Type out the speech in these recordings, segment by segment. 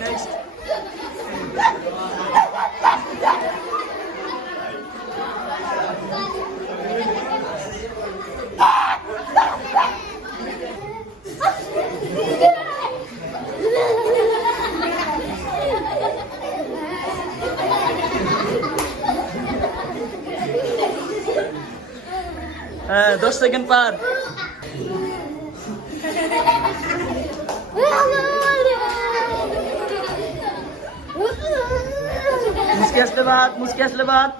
Next. হ্যাঁ 10 second পার। মুসকি আসলে বাদ।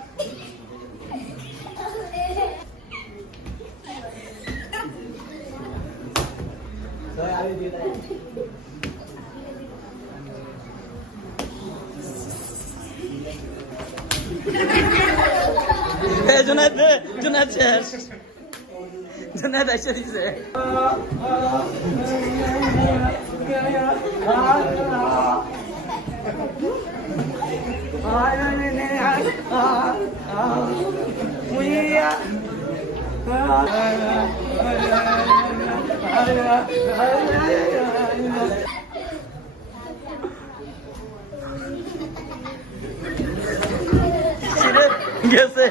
জুনাদ শেষ। জুনাদ এসে দিছে। গেছে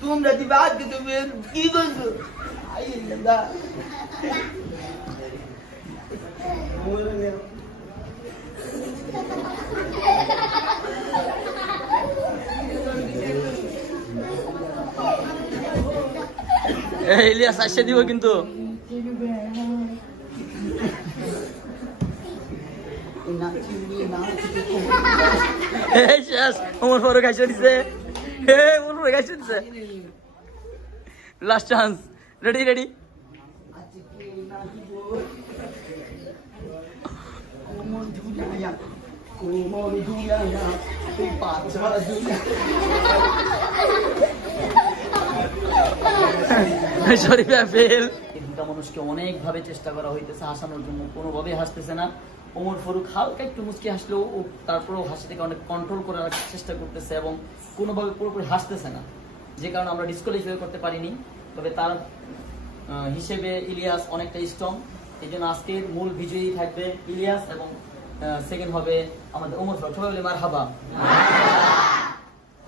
তোমরা দিবা আজকে তুমি কি করছো ইলিয়াস আসে দিব কিন্তু ওমর ফারুক আসে দিছে। ওমর ফারুক আসে দিছে। Last chance. রেডি মানুষকে অনেক ভাবে চেষ্টা করা হইতেছে হাসানোর জন্য, কোনোভাবে হাসতেছে না। ওমর ফারুক হালকা একটু মুচকি হাসলেও তারপরেও হাসিটাকে অনেক কন্ট্রোল করে রাখার চেষ্টা করতেছে এবং কোনোভাবে পুরোপুরি হাসতেছে না, যে কারণে আমরা ডিসকোয়ালিফাই করতে পারিনি। তবে তার হিসেবে ইলিয়াস অনেকটা স্ট্রং, এই জন্য আজকের মূল বিজয়ী থাকবে ইলিয়াস এবং সেকেন্ড হবে আমাদের ওমর ফারুক। সবাই বলে মারহাবা।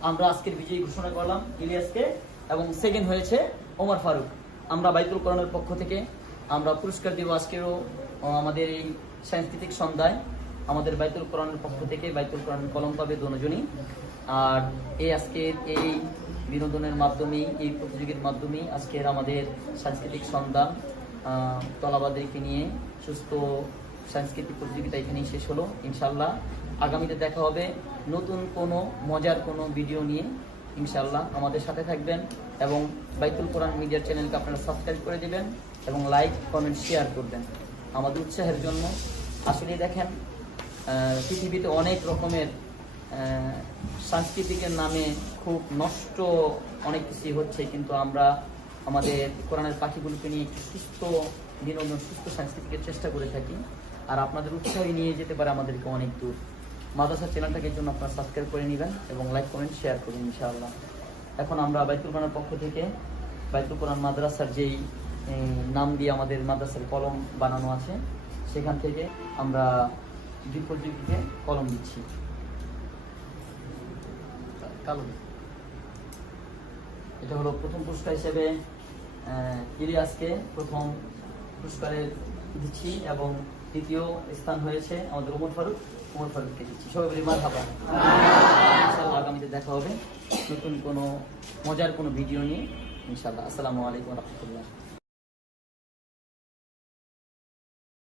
আমরা আজকের বিজয়ী ঘোষণা করলাম ইলিয়াসকে এবং সেকেন্ড হয়েছে ওমর ফারুক। আমরা বাইতুল কোরআনের পক্ষ থেকে আমরা পুরস্কার দিব আজকেরও আমাদের এই সাংস্কৃতিক সন্ধ্যায়। আমাদের বাইতুল কোরআনের পক্ষ থেকে বাইতুল কোরআনের কলম পাবে দুজনই। আর আজকের এই বিনোদনের মাধ্যমে, এই প্রতিযোগিতার মাধ্যমে আজকের আমাদের সাংস্কৃতিক সন্ধ্যা তলাবাদেরকে নিয়ে সুস্থ সাংস্কৃতিক প্রতিযোগিতা এখানেই শেষ হলো। ইনশাল্লাহ আগামীতে দেখা হবে নতুন কোনো মজার কোনো ভিডিও নিয়ে। ইনশাল্লাহ আমাদের সাথে থাকবেন এবং বাইতুল কোরআন মিডিয়ার চ্যানেলকে আপনারা সাবস্ক্রাইব করে দিবেন এবং লাইক কমেন্ট শেয়ার করবেন আমাদের উৎসাহের জন্য। আসলে দেখেন পৃথিবীতে অনেক রকমের সাংস্কৃতিকের নামে খুব নষ্ট অনেক কিছুই হচ্ছে, কিন্তু আমরা আমাদের কোরআনের পাখিগুলোকে নিয়ে একটু সুস্থ বিনোদন, সুস্থ সাংস্কৃতিকের চেষ্টা করে থাকি। আর আপনাদের উৎসাহই নিয়ে যেতে পারে আমাদেরকে অনেক দূর। মাদ্রাসা চ্যানেলটাকে জন্য আপনারা সাবস্ক্রাইব করে নেবেন এবং লাইক কমেন্ট শেয়ার করুন ইনশাআল্লাহ। এখন আমরা বাইতুল কোরআনের পক্ষ থেকে বাইতুল কোরআন মাদ্রাসার যেই নাম দিয়ে আমাদের মাদ্রাসার কলম বানানো আছে, সেখান থেকে আমরা বিপর্যয়কে কলম দিচ্ছি। কালো এটা হলো প্রথম পুরস্কার হিসেবে ইলিয়াসকে প্রথম পুরস্কারে দিচ্ছি এবং দ্বিতীয় স্থান হয়েছে আমাদের ওমর ফারুককে দিচ্ছি। সবাই বলি মারহাবা। ইনশাআল্লাহ আগামীতে দেখা হবে নতুন কোনো মজার কোনো ভিডিও নিয়ে ইনশাআল্লাহ। আসসালামু আলাইকুম ওয়া রাহমাতুল্লাহ।